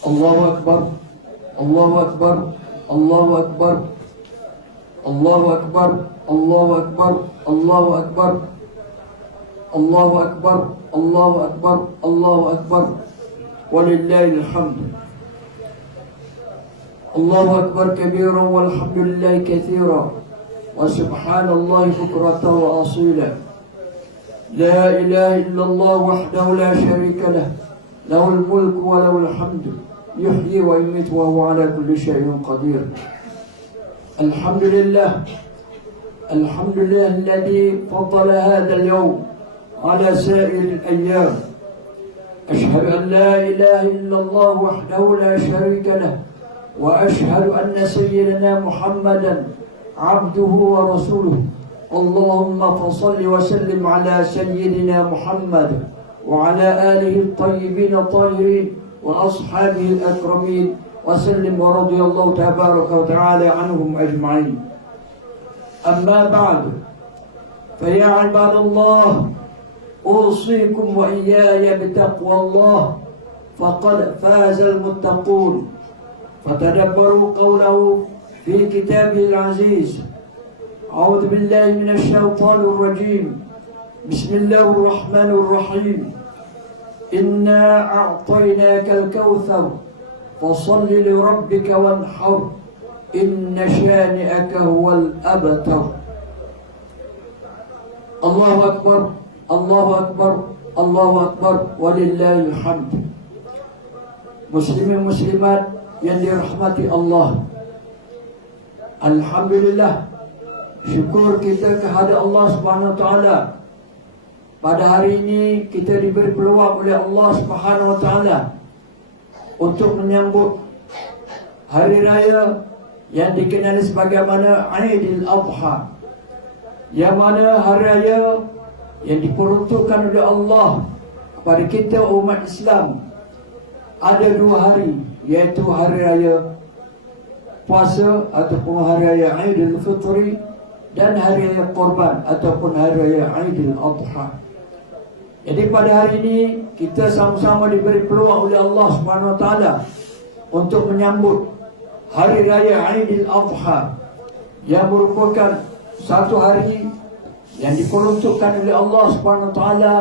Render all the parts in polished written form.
Allahu Akbar, Allahu Akbar, Allahu Akbar, Allahu Akbar, Allahu Akbar, Allahu Akbar, Allahu Akbar, Allahu Akbar, Allahu Akbar, walillahil hamd. Allahu Akbar kabiran walhamdulillahi katsiran wa subhanallahi bukratan wa asila. La ilaha illallah wahdahu la syarika lah, lahul mulku wa lahul hamdu, yuhyi wa yumiitu wa huwa ala kulli syai'in qadir. Alhamdulillah, alhamdulillah alladhi faddala hadha al-yawm ala sa'ir al-ayyam. Ashhadu an la ilaha illallah wahdahu la syarika lah wa ashhadu anna sayyidina Muhammadan abduhu wa rasuluh. Allahumma fasalli wa sallim ala sayyidina Muhammad wa ala alihi at-tayyibin at-tahirin wa ashabihi al-akramin wa sallim wa radiyallahu tabaraka wa ta'ala anhum ajma'in. Amma ba'd, fa ya ibadallah, usikum wa iyaya bitaqwallah, faqad faza al-muttaqun. Fatadabbaru qawlahu fi kitabihil aziz. أعوذ بالله من الشيطان الرجيم. بسم الله الرحمن الرحيم. إنا أعطيناك الكوثر فصل لربك وانحر إن شانئك هو الأبتر. الله أكبر، الله أكبر، الله أكبر ولله الحمد. Muslimin muslimat yang dirahmati Allah, alhamdulillah, syukur kita kehadrat Allah Subhanahu wa taala. Pada hari ini kita diberi peluang oleh Allah Subhanahu wa taala untuk menyambut hari raya yang dikenali sebagaimana Aidil Adha, yang mana hari raya yang diperuntukkan oleh Allah kepada kita umat Islam. Ada dua hari, iaitu hari raya puasa ataupun hari raya Aidil Fitri dan hari raya Korban ataupun hari raya Aidil Adha. Jadi pada hari ini kita sama-sama diberi peluang oleh Allah Subhanahu wa taala untuk menyambut hari raya Aidil Adha, yang merupakan satu hari yang diperuntukkan oleh Allah Subhanahu wa taala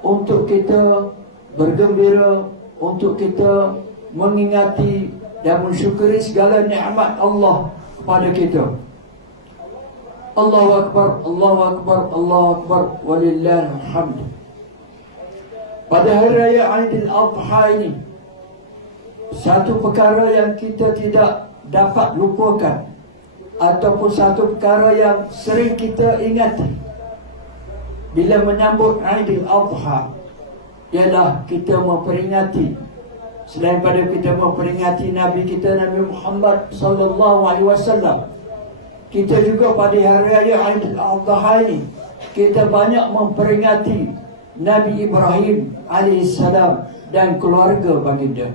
untuk kita bergembira, untuk kita mengingati dan mensyukuri segala nikmat Allah kepada kita. Allahu Akbar, Allahu Akbar, Allahu Akbar, walillahil hamd. Pada hari raya Aidil Adha ini, satu perkara yang kita tidak dapat lupakan ataupun satu perkara yang sering kita ingati bila menyambut Aidil Adha ialah kita memperingati, selain pada kita memperingati Nabi kita Nabi Muhammad sallallahu alaihi wasallam, kita juga pada hari raya Aidil Adha ini kita banyak memperingati Nabi Ibrahim alaihissalam dan keluarga baginda.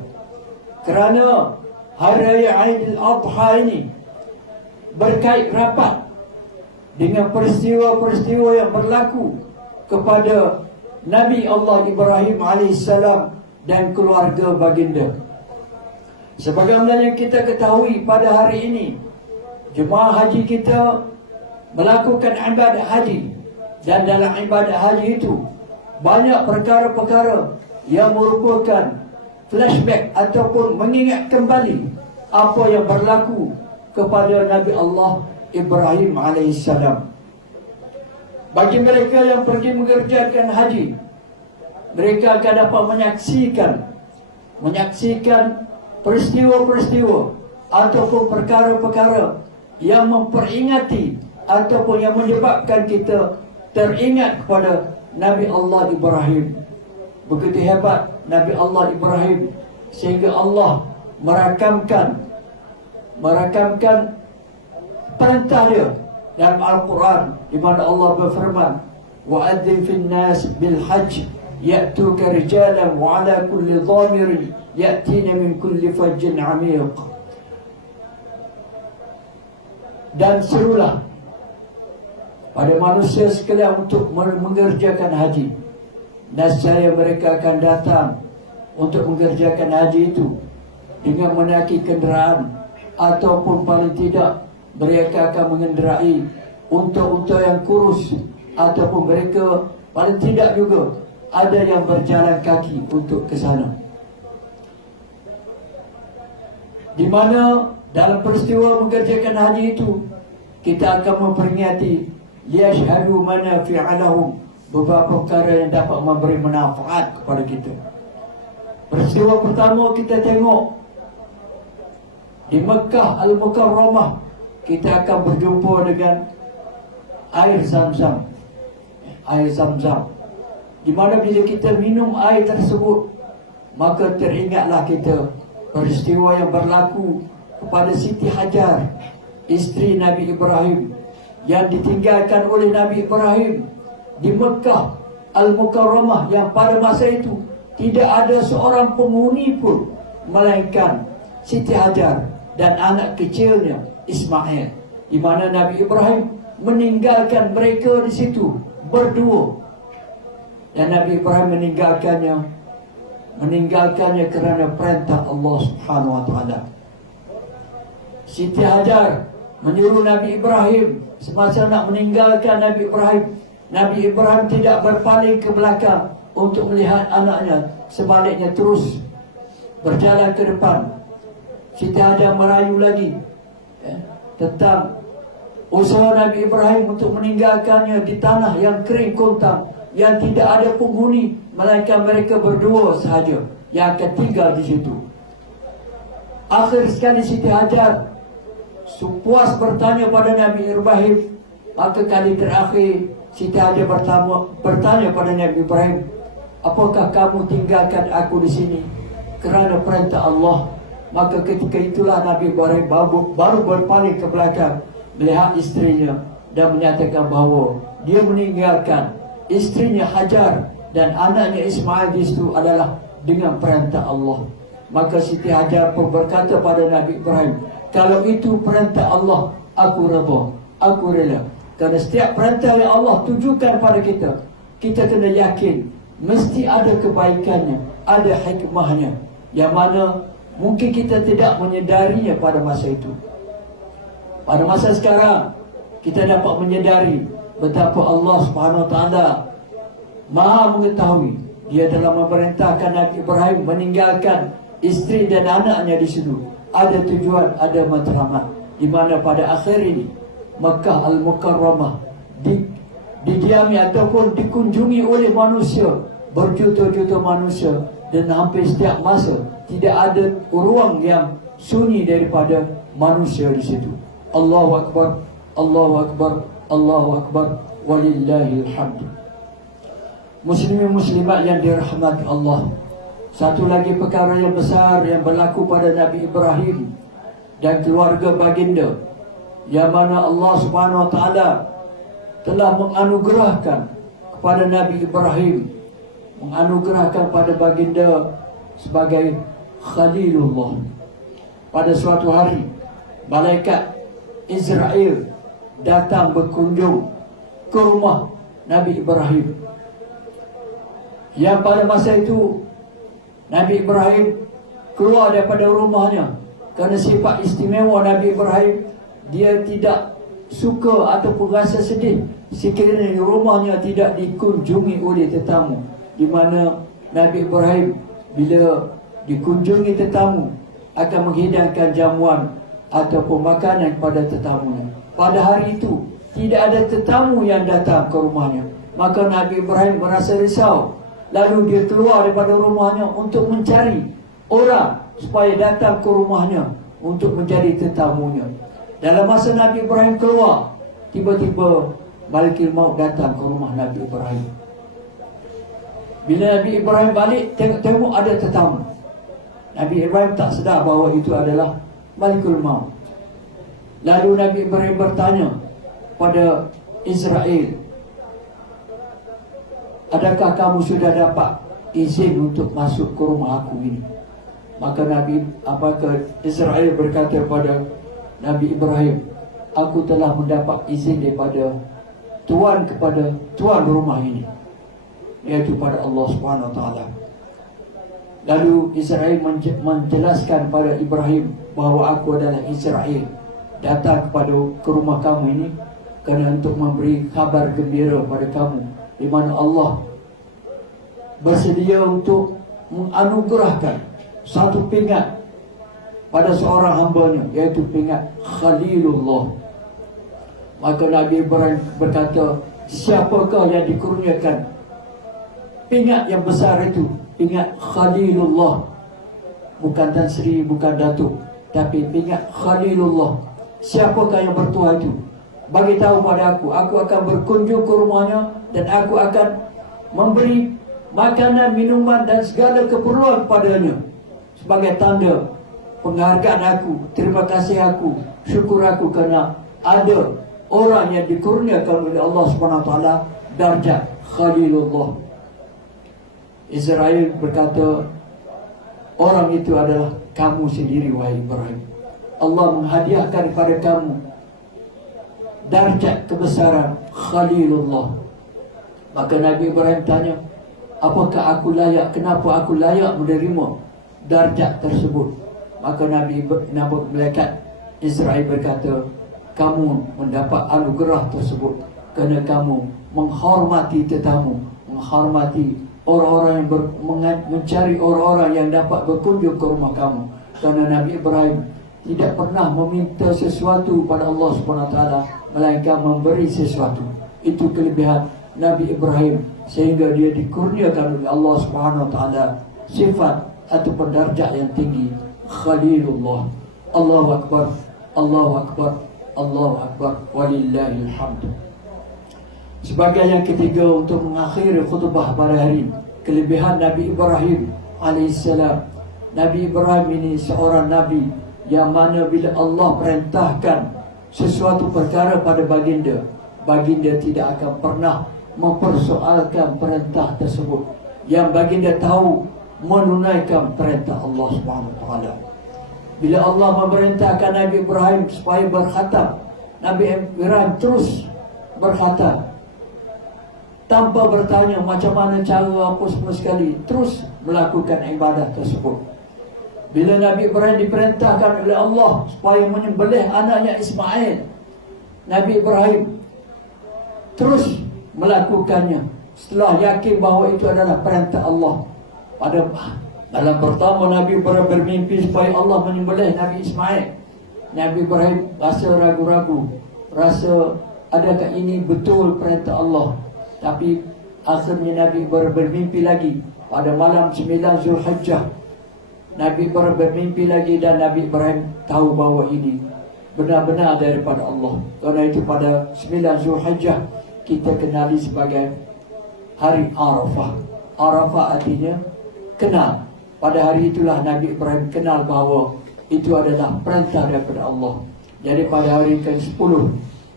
Kerana hari raya Aidil Adha ini berkait rapat dengan peristiwa-peristiwa yang berlaku kepada Nabi Allah Ibrahim alaihissalam dan keluarga baginda. Sebagaimana yang kita ketahui, pada hari ini jemaah haji kita melakukan ibadat haji, dan dalam ibadat haji itu banyak perkara-perkara yang merupakan flashback ataupun mengingat kembali apa yang berlaku kepada Nabi Allah Ibrahim alaihissalam. Bagi mereka yang pergi mengerjakan haji, mereka akan dapat menyaksikan peristiwa-peristiwa ataupun perkara-perkara yang memperingati ataupun yang menyebabkan kita teringat kepada Nabi Allah Ibrahim. Begitu hebat Nabi Allah Ibrahim sehingga Allah merakamkan perintah dia dalam Al-Quran, di mana Allah berfirman, وَأَذِّنْ فِي النَّاسِ بِالْحَجِّ يَأْتُوكَ رِجَالًا وَعَلَى كُلِّ ضَامِرٍ يَأْتِينَ مِنْ كُلِّ فَجٍّ عَمِيقٍ. Dan serulah pada manusia sekalian untuk mengerjakan haji. Nescaya mereka akan datang untuk mengerjakan haji itu dengan menaiki kenderaan, ataupun paling tidak mereka akan mengenderai unta-unta yang kurus, ataupun mereka paling tidak juga ada yang berjalan kaki untuk ke sana. Di mana dalam peristiwa mengerjakan haji itu, kita akan memperingati yashhadu manafi'alahum, beberapa perkara yang dapat memberi manfaat kepada kita. Peristiwa pertama kita tengok di Mekah Al-Mukarramah, kita akan berjumpa dengan air Zam-Zam. Air Zam-Zam, di mana bila kita minum air tersebut, maka teringatlah kita peristiwa yang berlaku kepada Siti Hajar, isteri Nabi Ibrahim, yang ditinggalkan oleh Nabi Ibrahim di Mekah Al-Mukarramah, yang pada masa itu tidak ada seorang penghuni pun melainkan Siti Hajar dan anak kecilnya Ismail, di mana Nabi Ibrahim meninggalkan mereka di situ berdua. Dan Nabi Ibrahim meninggalkannya kerana perintah Allah Subhanahu wa taala. Siti Hajar menyuruh Nabi Ibrahim semasa nak meninggalkan Nabi Ibrahim. Nabi Ibrahim tidak berpaling ke belakang untuk melihat anaknya, sebaliknya terus berjalan ke depan. Siti Hajar merayu lagi tentang usaha Nabi Ibrahim untuk meninggalkannya di tanah yang kering kontang, yang tidak ada penghuni melainkan mereka berdua sahaja yang akan tinggal di situ. Akhir sekali Siti Hajar puas bertanya pada Nabi Ibrahim. Maka kali terakhir Siti Hajar bertanya pada Nabi Ibrahim, apakah kamu tinggalkan aku di sini kerana perintah Allah? Maka ketika itulah Nabi Ibrahim baru berpaling ke belakang melihat istrinya dan menyatakan bahawa dia meninggalkan istrinya Hajar dan anaknya Ismail di situ adalah dengan perintah Allah. Maka Siti Hajar pun berkata pada Nabi Ibrahim, kalau itu perintah Allah, aku redha, aku rela. Kerana setiap perintah yang Allah tujukan pada kita, kita kena yakin mesti ada kebaikannya, ada hikmahnya, yang mana mungkin kita tidak menyedarinya pada masa itu. Pada masa sekarang kita dapat menyedari betapa Allah Subhanahu wa taala Maha mengetahui. Dia telah memerintahkan Nabi Ibrahim meninggalkan isteri dan anaknya di situ. Ada tujuan, ada matlamat, di mana pada akhir ini Mekah Al-Mukarramah didiami ataupun dikunjungi oleh manusia, berjuta-juta manusia, dan hampir setiap masa tidak ada ruang yang sunyi daripada manusia di situ. Allahu Akbar, Allahu Akbar, Allahu Akbar, walillahil hamd. Muslimin muslimat yang dirahmati Allah, satu lagi perkara yang besar yang berlaku pada Nabi Ibrahim dan keluarga baginda, yang mana Allah Subhanahu wa taala telah menganugerahkan kepada Nabi Ibrahim, menganugerahkan pada baginda sebagai Khalilullah. Pada suatu hari malaikat Israel datang berkunjung ke rumah Nabi Ibrahim, yang pada masa itu Nabi Ibrahim keluar daripada rumahnya kerana sifat istimewa Nabi Ibrahim. Dia tidak suka ataupun rasa sedih sekiranya rumahnya tidak dikunjungi oleh tetamu, di mana Nabi Ibrahim bila dikunjungi tetamu akan menghidangkan jamuan ataupun makanan kepada tetamunya. Pada hari itu tidak ada tetamu yang datang ke rumahnya, maka Nabi Ibrahim merasa risau. Lalu dia keluar daripada rumahnya untuk mencari orang supaya datang ke rumahnya untuk menjadi tetamunya. Dalam masa Nabi Ibrahim keluar, tiba-tiba Malakul Maut datang ke rumah Nabi Ibrahim. Bila Nabi Ibrahim balik, tengok ada tetamu. Nabi Ibrahim tak sedar bahawa itu adalah Malakul Maut. Lalu Nabi Ibrahim bertanya pada Israel, adakah kamu sudah dapat izin untuk masuk ke rumah aku ini? Maka Israel berkata pada Nabi Ibrahim, aku telah mendapat izin daripada tuan rumah ini, iaitu pada Allah Subhanahu wa taala. Lalu Israel menjelaskan pada Ibrahim bahawa aku adalah Israel, datang ke rumah kamu ini kerana untuk memberi kabar gembira pada kamu, di mana Allah bersedia untuk menganugerahkan satu pingat pada seorang hambanya, iaitu pingat Khalilullah. Maka Nabi Ibrahim berkata, siapakah yang dikurniakan pingat yang besar itu? Pingat Khalilullah, bukan Tan Sri, bukan Datuk, tapi pingat Khalilullah. Siapakah yang bertuah itu? Bagi tahu pada aku akan berkunjung ke rumahnya dan aku akan memberi makanan, minuman dan segala keperluan padanya sebagai tanda penghargaan aku, terima kasih aku, syukur aku kerana ada orang yang dikurniakan oleh Allah SWT darjat Khalilullah. Israel berkata, orang itu adalah kamu sendiri, wahai Ibrahim. Allah menghadiahkan kepada kamu darjat kebesaran Khalilullah. Maka Nabi Ibrahim tanya, apakah aku layak, kenapa aku layak menerima darjat tersebut? Maka Nabi malaikat Israel berkata, kamu mendapat anugerah tersebut kerana kamu menghormati tetamu, menghormati orang-orang yang mencari orang-orang yang dapat berkunjung ke rumah kamu. Kerana Nabi Ibrahim tidak pernah meminta sesuatu pada Allah SWT, melainkan memberi sesuatu. Itu kelebihan Nabi Ibrahim, sehingga dia dikurniakan oleh Allah SWT sifat atau darjat yang tinggi, Khalilullah. Allahu Akbar, Allahu Akbar, Allahu Akbar, walillahil hamd. Sebagai yang ketiga, untuk mengakhiri khutbah pada hari ini, kelebihan Nabi Ibrahim alaihissalam. Nabi Ibrahim ini seorang Nabi yang mana bila Allah perintahkan sesuatu perkara pada baginda, baginda tidak akan pernah mempersoalkan perintah tersebut. Yang baginda tahu menunaikan perintah Allah SWT. Bila Allah memerintahkan Nabi Ibrahim supaya berkhatam, Nabi Ibrahim terus berkhatam tanpa bertanya macam mana cara, apa semua sekali, terus melakukan ibadah tersebut. Bila Nabi Ibrahim diperintahkan oleh Allah supaya menyembelih anaknya Ismail, Nabi Ibrahim terus melakukannya setelah yakin bahawa itu adalah perintah Allah. Pada malam pertama Nabi Ibrahim bermimpi supaya Allah menyembelih Nabi Ismail. Nabi Ibrahim rasa ragu-ragu, rasa adakah ini betul perintah Allah. Tapi akhirnya Nabi Ibrahim bermimpi lagi pada malam 9 Zulhijjah. Nabi Ibrahim bermimpi lagi dan Nabi Ibrahim tahu bahawa ini benar-benar daripada Allah. Kerana itu pada 9 Zulhijjah kita kenali sebagai hari Arafah. Arafah artinya kenal. Pada hari itulah Nabi Ibrahim kenal bahawa itu adalah perintah daripada Allah. Jadi pada hari ke-10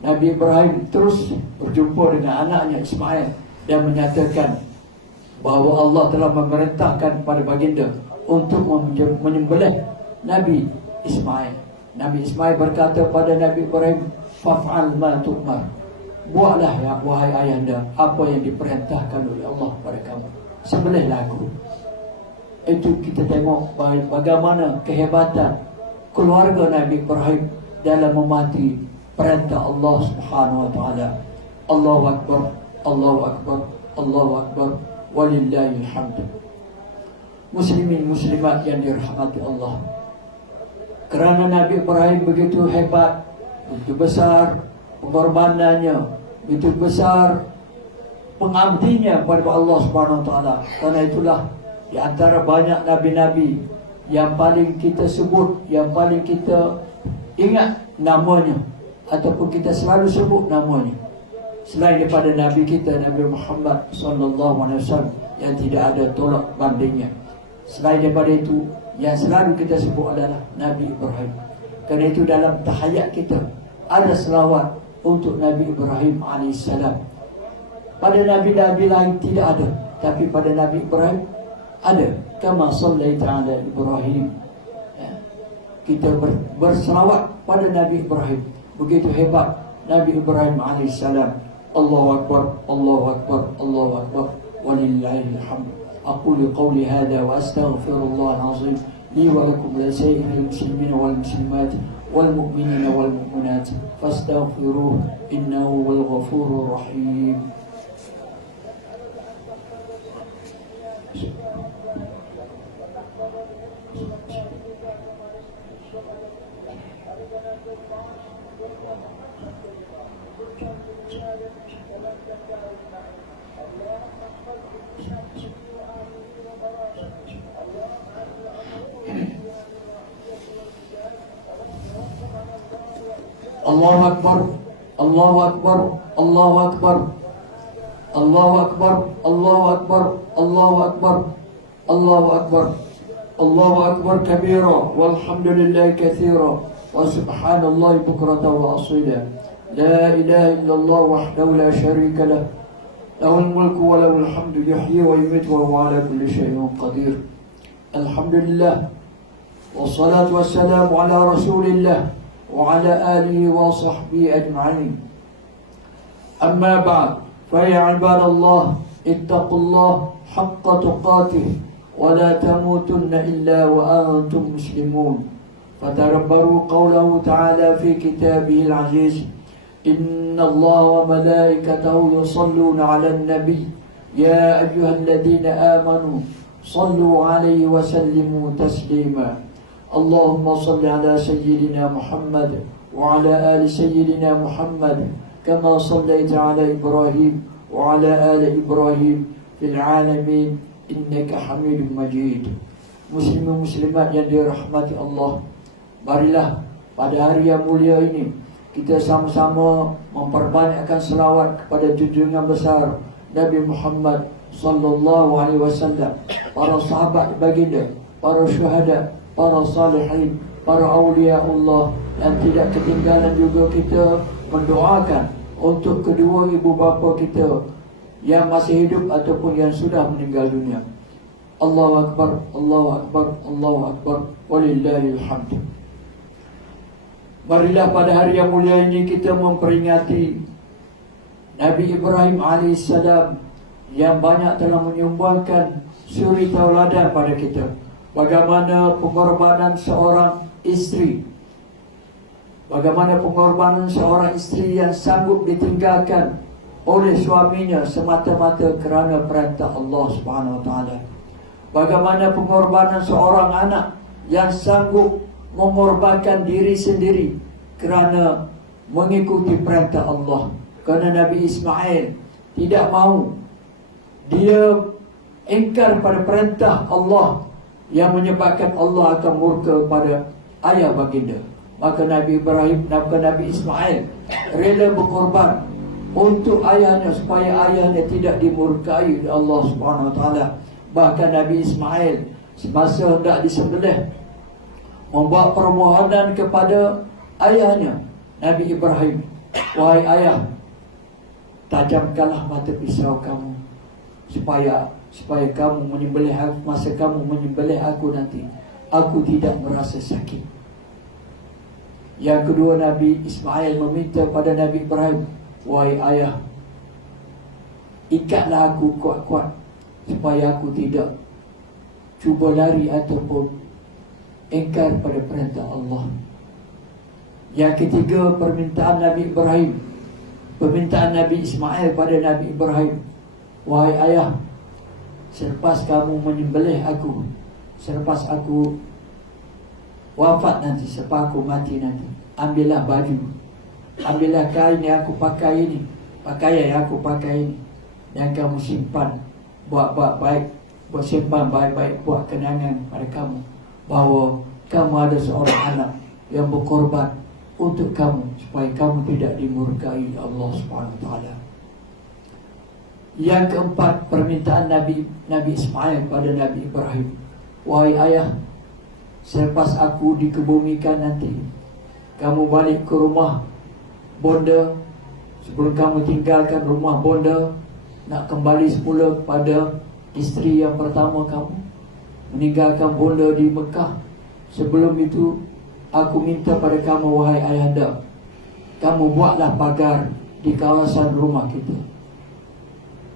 Nabi Ibrahim terus berjumpa dengan anaknya Ismail dan menyatakan bahawa Allah telah memerintahkan kepada baginda untuk menyembelih Nabi Ismail. Nabi Ismail berkata pada Nabi Ibrahim, faf'al ma tu'mar, buatlah ya wahai ayahanda apa yang diperintahkan oleh Allah pada kamu, sembelihlah aku. Itu kita tengok bagaimana kehebatan keluarga Nabi Ibrahim dalam mematuhi perintah Allah Subhanahu wa taala. Allahu Akbar, Allahu Akbar, Allahu Akbar, walillahil hamd. Muslimin muslimat yang dirahmati Allah, kerana Nabi Ibrahim begitu hebat, begitu besar pengorbanannya, begitu besar pengabdinya kepada Allah Subhanahu wa taala. Karena itulah di antara banyak nabi-nabi yang paling kita sebut, yang paling kita ingat namanya, ataupun kita selalu sebut namanya, selain daripada Nabi kita Nabi Muhammad SAW yang tidak ada tolak bandingnya. Selain daripada itu, yang selalu kita sebut adalah Nabi Ibrahim. Kerana itu dalam tahayat kita ada selawat untuk Nabi Ibrahim AS. Pada Nabi-Nabi lain tidak ada, tapi pada Nabi Ibrahim ada. Kama sallaita ala Ibrahim, kita berselawat pada Nabi Ibrahim. Begitu hebat Nabi Ibrahim AS. Allahu Akbar, Allahu Akbar, Allahu Akbar, walillahil hamd. أقول قولي هذا وأستغفر الله العظيم لي ولكم ولسائر المسلمين والمسلمات والمؤمنين والمؤمنات فاستغفروه إنه هو الغفور الرحيم. الله أكبر الله أكبر الله أكبر الله أكبر الله أكبر الله أكبر الله أكبر الله أكبر كبيرا والحمد لله كثيرا وسبحان الله بكرة وأصيلا لا إله إلا الله وحده لا شريك له له الملك وله الحمد يحيي ويميت وهو على كل شيء قدير. الحمد لله والصلاة والسلام على رسول الله وعلى آله وصحبه أجمعين. أما بعد فيا عباد الله اتقوا الله حق تقاته ولا تموتن إلا وأنتم مسلمون. فتدبروا قوله تعالى في كتابه العزيز إن الله وملائكته يصلون على النبي يا أيها الذين آمنوا صلوا عليه وسلموا تسليما. اللهم صل على سيدنا محمد وعلى آل سيدنا محمد كما صليت على إبراهيم وعلى آل إبراهيم في العالمين إنك حميد مجيد. Muslimin muslimat yang dirahmati Allah, marilah pada hari yang mulia ini kita sama-sama memperbanyakkan selawat kepada junjungan besar Nabi Muhammad sallallahu alaihi wasallam, para sahabat baginda, para syuhada, para salihin, para awliya Allah, dan tidak ketinggalan juga kita mendoakan untuk kedua ibu bapa kita yang masih hidup ataupun yang sudah meninggal dunia. Allahu Akbar, Allahu Akbar, Allahu Akbar, walillahil hamd. Marilah pada hari yang mulia ini kita memperingati Nabi Ibrahim alaihissalam yang banyak telah menyumbangkan suri tauladan pada kita. Bagaimana pengorbanan seorang istri, bagaimana pengorbanan seorang istri yang sanggup ditinggalkan oleh suaminya semata-mata kerana perintah Allah Subhanahu Wa Taala. Bagaimana pengorbanan seorang anak yang sanggup mengorbankan diri sendiri kerana mengikuti perintah Allah. Kerana Nabi Ismail tidak mahu, dia ingkar pada perintah Allah yang menyebabkan Allah akan murka pada ayah baginda. Maka Nabi Ibrahim, Nabi Ismail rela berkorban untuk ayahnya supaya ayahnya tidak dimurkai oleh Allah Subhanahu Wa Taala. Bahkan Nabi Ismail semasa hendak disembelih membuat permohonan kepada ayahnya Nabi Ibrahim, wahai ayah, tajamkanlah mata pisau kamu supaya kamu menyembelih aku, masa kamu menyembelih aku nanti aku tidak merasa sakit. Yang kedua, Nabi Ismail meminta pada Nabi Ibrahim, wahai ayah, ikatlah aku kuat-kuat supaya aku tidak cuba lari ataupun ingkar pada perintah Allah. Yang ketiga, permintaan Nabi Ibrahim, permintaan Nabi Ismail pada Nabi Ibrahim, wahai ayah, selepas kamu menyembelih aku, selepas aku wafat nanti, selepas aku mati nanti, ambillah baju, ambillah kain yang aku pakai ini, pakaian yang aku pakai ini, dan kamu simpan, buat baik, buat simpan baik-baik, buat kenangan pada kamu bahawa kamu ada seorang anak yang berkorban untuk kamu supaya kamu tidak dimurkai Allah Subhanahu Wa Taala. Yang keempat, permintaan Nabi Ismail pada Nabi Ibrahim, wahai ayah, selepas aku dikebumikan nanti, kamu balik ke rumah bonda. Sebelum kamu tinggalkan rumah bonda, nak kembali semula kepada isteri yang pertama kamu, meninggalkan bonda di Mekah. Sebelum itu, aku minta pada kamu, wahai ayahanda, kamu buatlah pagar di kawasan rumah kita,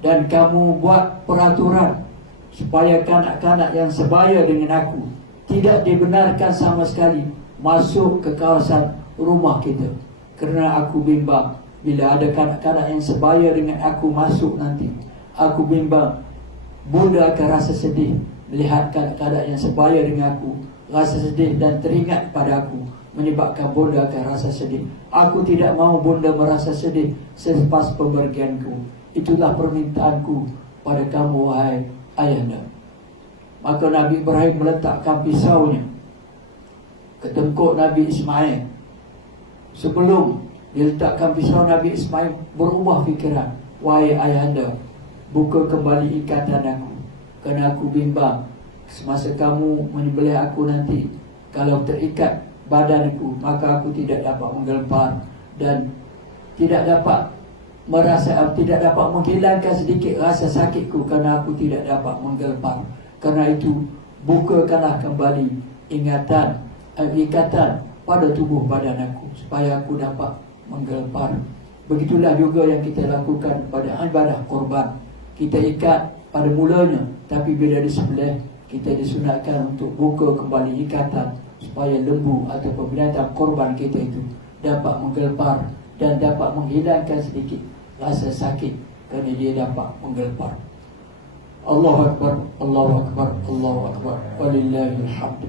dan kamu buat peraturan supaya kanak-kanak yang sebaya dengan aku tidak dibenarkan sama sekali masuk ke kawasan rumah kita. Kerana aku bimbang bila ada kanak-kanak yang sebaya dengan aku masuk nanti. Aku bimbang bunda akan rasa sedih melihat kanak-kanak yang sebaya dengan aku rasa sedih dan teringat pada aku, menyebabkan bunda akan rasa sedih. Aku tidak mahu bunda merasa sedih selepas pemergianku. Itulah permintaanku pada kamu, wahai ayahanda. Maka Nabi Ibrahim meletakkan pisaunya ke tengkuk Nabi Ismail. Sebelum diletakkan pisau, Nabi Ismail berubah fikiran. Wahai ayahanda, buka kembali ikatan aku, kerana aku bimbang semasa kamu menyembelih aku nanti, kalau terikat badanku, maka aku tidak dapat menggelempar dan tidak dapat tidak dapat menghilangkan sedikit rasa sakitku kerana aku tidak dapat menggelempar. Kerana itu, bukakanlah kembali ikatan pada tubuh badan aku, supaya aku dapat menggelempar. Begitulah juga yang kita lakukan pada ibadah korban. Kita ikat pada mulanya, tapi bila disembelih, kita disunatkan untuk buka kembali ikatan, supaya lembu atau binatang korban kita itu dapat menggelempar dan dapat menghilangkan sedikit rasa sakit kerana dia dapat menggelempar. Allahu Akbar, Allahu Akbar, Allahu Akbar, walillahil hamd.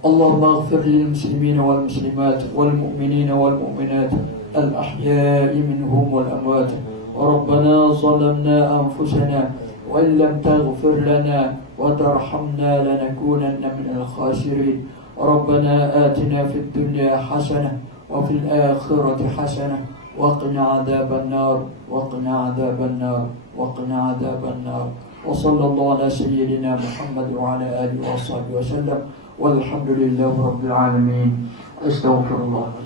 Allahumma ighfir lil muslimin wal muslimat wal mu'minin wal mu'minat al ahya'i minhum wal amwat. Rabbana zalamna anfusana wa in lam taghfir lana wa tarhamna lanakunanna minal khasirin. Rabbana atina fid dunya hasanah wa fil akhirati hasanah wa qina adzaban nar wa qina adzaban nar wa qina adzaban nar. Wa sallallahu ala sayyidina Muhammad wa ala alihi wa sahbihi wa sallam. Walhamdulillahi rabbil alamin. Astaghfirullah.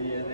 Iya,